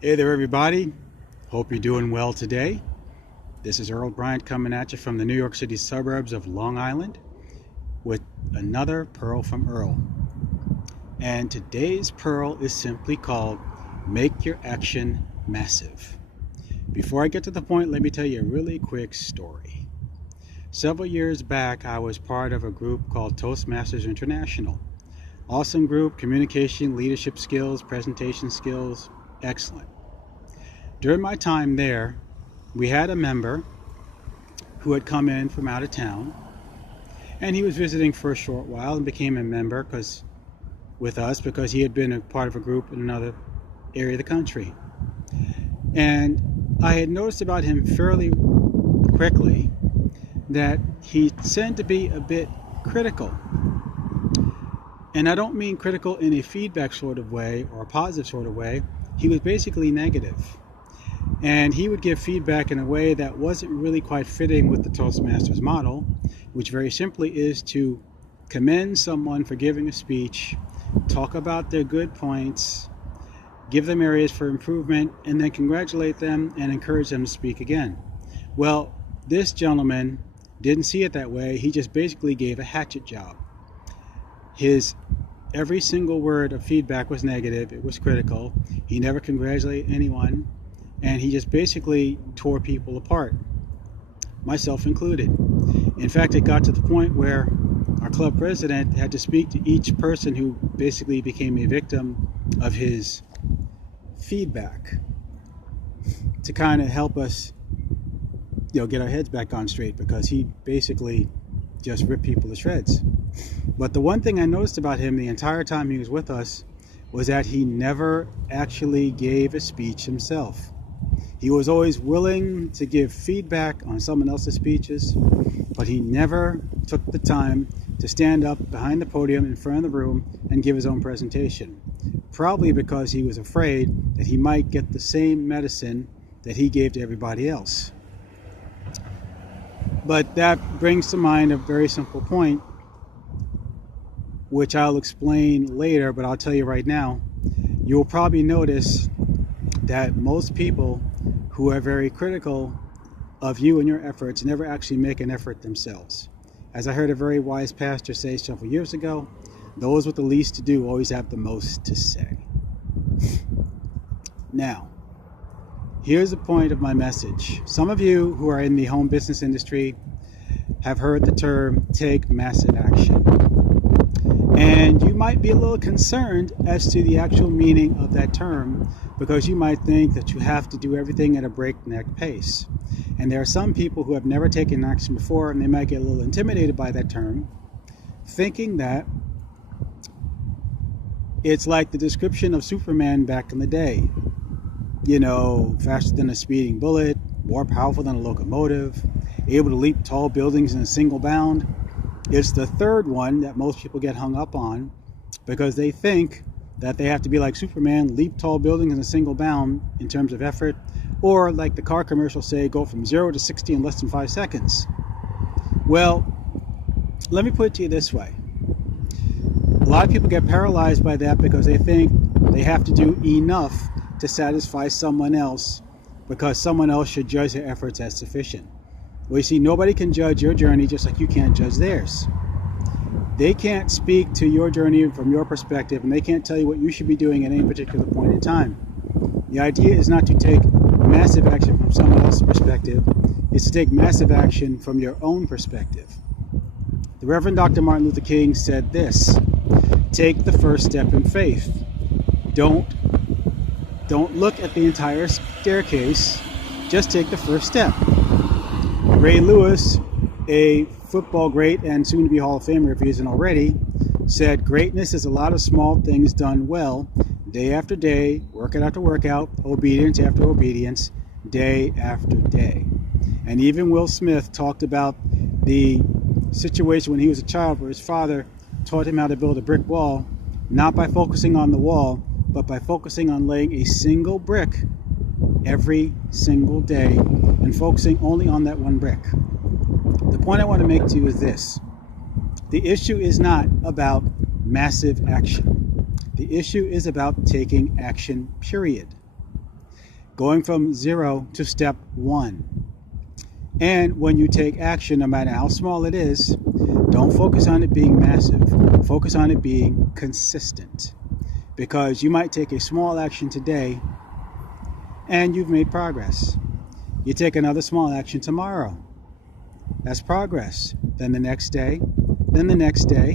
Hey there, everybody. Hope you're doing well today. This is Earl Bryant coming at you from the New York City suburbs of Long Island with another Pearl from Earl. And today's Pearl is simply called Make Your Action Massive. Before I get to the point, let me tell you a really quick story. Several years back, I was part of a group called Toastmasters International. Awesome group, communication, leadership skills, presentation skills, excellent. During my time there, we had a member who had come in from out of town, and he was visiting for a short while and became a member with us because he had been a part of a group in another area of the country. And I had noticed about him fairly quickly that he tended to be a bit critical. And I don't mean critical in a feedback sort of way or a positive sort of way. He was basically negative. And he would give feedback in a way that wasn't really quite fitting with the Toastmasters model, which very simply is to commend someone for giving a speech, talk about their good points, give them areas for improvement, and then congratulate them and encourage them to speak again. Well, this gentleman didn't see it that way. He just basically gave a hatchet job. Every single word of feedback was negative. It was critical. He never congratulated anyone. And he just basically tore people apart, myself included. In fact, it got to the point where our club president had to speak to each person who basically became a victim of his feedback to kind of help us, get our heads back on straight, because he basically just ripped people to shreds. But the one thing I noticed about him the entire time he was with us was that he never actually gave a speech himself. He was always willing to give feedback on someone else's speeches, but he never took the time to stand up behind the podium in front of the room and give his own presentation. Probably because he was afraid that he might get the same medicine that he gave to everybody else. But that brings to mind a very simple point, which I'll explain later, but I'll tell you right now. You'll probably notice that most people who are very critical of you and your efforts never actually make an effort themselves. As I heard a very wise pastor say several years ago, those with the least to do always have the most to say. Now, here's the point of my message. Some of you who are in the home business industry have heard the term take massive action. And you might be a little concerned as to the actual meaning of that term, because you might think that you have to do everything at a breakneck pace. And there are some people who have never taken action before, and they might get a little intimidated by that term, thinking that it's like the description of Superman back in the day. Faster than a speeding bullet, more powerful than a locomotive, able to leap tall buildings in a single bound. It's the third one that most people get hung up on, because they think that they have to be like Superman, leap tall buildings in a single bound in terms of effort, or like the car commercials say, go from 0 to 60 in less than 5 seconds. Well, let me put it to you this way. A lot of people get paralyzed by that because they think they have to do enough to satisfy someone else, because someone else should judge their efforts as sufficient. Well, you see, nobody can judge your journey just like you can't judge theirs. They can't speak to your journey from your perspective, and they can't tell you what you should be doing at any particular point in time. The idea is not to take massive action from someone else's perspective. It's to take massive action from your own perspective. The Reverend Dr. Martin Luther King said this: take the first step in faith. Don't look at the entire staircase. Just take the first step. Ray Lewis, a football great and soon to be Hall of Famer if he isn't already, said greatness is a lot of small things done well, day after day, workout after workout, obedience after obedience, day after day. And even Will Smith talked about the situation when he was a child where his father taught him how to build a brick wall, not by focusing on the wall, but by focusing on laying a single brick every single day and focusing only on that one brick. The point I want to make to you is this: the issue is not about massive action. The issue is about taking action, period. going from 0 to step 1. And when you take action, no matter how small it is, don't focus on it being massive. Focus on it being consistent. Because you might take a small action today and you've made progress. You take another small action tomorrow. That's progress. Then the next day, then the next day,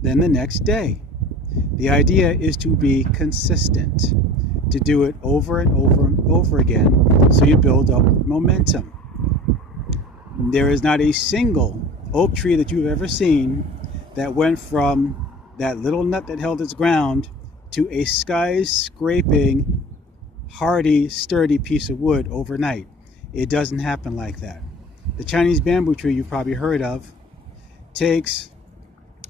then the next day. The idea is to be consistent, to do it over and over and over again so you build up momentum. There is not a single oak tree that you've ever seen that went from that little nut that held its ground to a skyscraping, hardy, sturdy piece of wood overnight. It doesn't happen like that. The Chinese bamboo tree you've probably heard of takes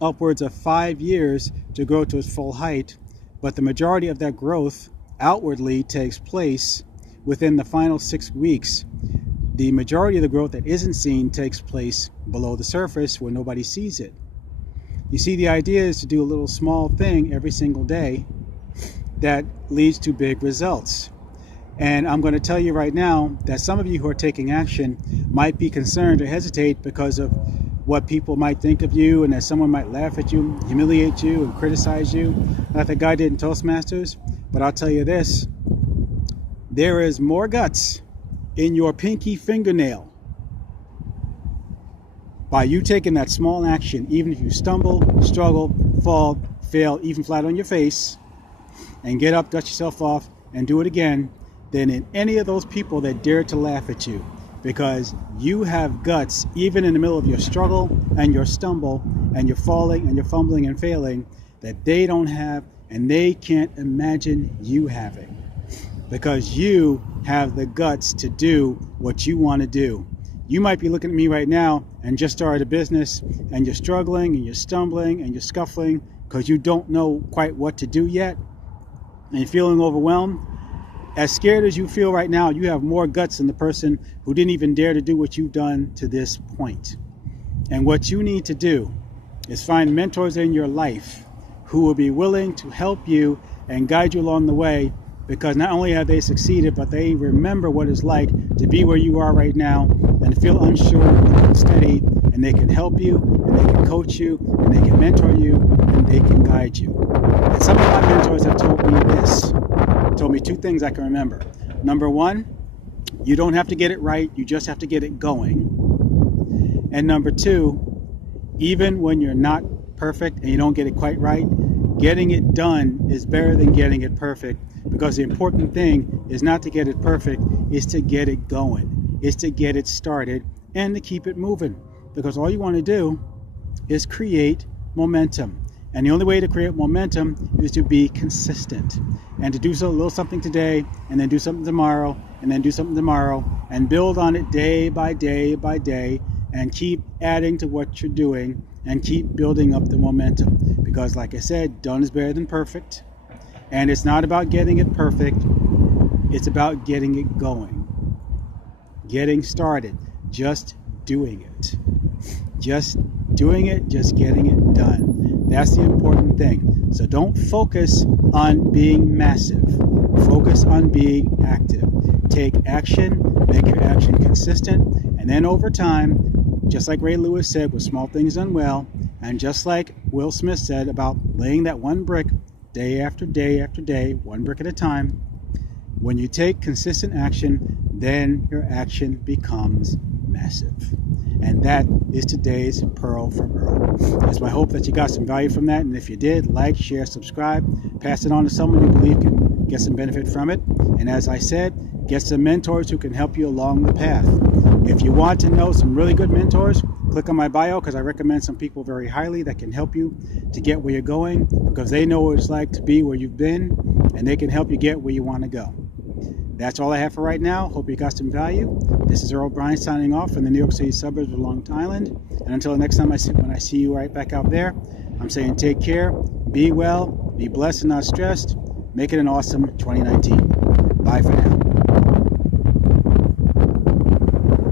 upwards of 5 years to grow to its full height, but the majority of that growth outwardly takes place within the final 6 weeks. The majority of the growth that isn't seen takes place below the surface where nobody sees it. You see, the idea is to do a little small thing every single day that leads to big results. And I'm going to tell you right now that some of you who are taking action might be concerned or hesitate because of what people might think of you, and that someone might laugh at you, humiliate you, and criticize you, like the guy did in Toastmasters. But I'll tell you this, there is more guts in your pinky fingernail by you taking that small action, even if you stumble, struggle, fall, fail, even flat on your face, and get up, dust yourself off, and do it again, than in any of those people that dare to laugh at you. Because you have guts, even in the middle of your struggle and your stumble and your falling and your fumbling and failing, that they don't have and they can't imagine you having. Because you have the guts to do what you want to do. You might be looking at me right now and just started a business, and you're struggling and you're stumbling and you're scuffling because you don't know quite what to do yet, and you're feeling overwhelmed. As scared as you feel right now, you have more guts than the person who didn't even dare to do what you've done to this point. And what you need to do is find mentors in your life who will be willing to help you and guide you along the way, because not only have they succeeded, but they remember what it's like to be where you are right now and feel unsure and unsteady, and they can help you, and they can coach you, and they can mentor you, and they can guide you. And some of my mentors have told me this. Told me 2 things I can remember. Number 1, you don't have to get it right, you just have to get it going. And number 2, even when you're not perfect and you don't get it quite right, getting it done is better than getting it perfect, because the important thing is not to get it perfect, is to get it going, is to get it started and to keep it moving. Because all you want to do is create momentum. And the only way to create momentum is to be consistent, and to do a little something today, and then do something tomorrow, and then do something tomorrow, and build on it day by day by day, and keep adding to what you're doing, and keep building up the momentum. Because like I said, done is better than perfect. And it's not about getting it perfect, it's about getting it going, getting started, just doing it. Just doing it, just getting it done. That's the important thing. So don't focus on being massive. Focus on being active. Take action, make your action consistent, and then over time, just like Ray Lewis said, with small things done well, and just like Will Smith said about laying that one brick day after day after day, one brick at a time, when you take consistent action, then your action becomes massive. And that is today's Pearl from Earl. It's my hope that you got some value from that. And if you did, like, share, subscribe, pass it on to someone you believe can get some benefit from it. And as I said, get some mentors who can help you along the path. If you want to know some really good mentors, click on my bio, because I recommend some people very highly that can help you to get where you're going, because they know what it's like to be where you've been, and they can help you get where you want to go. That's all I have for right now. Hope you got some value. This is Earl Bryan signing off from the New York City suburbs of Long Island. And until the next time when I see you right back out there, I'm saying take care, be well, be blessed and not stressed. Make it an awesome 2019. Bye for now.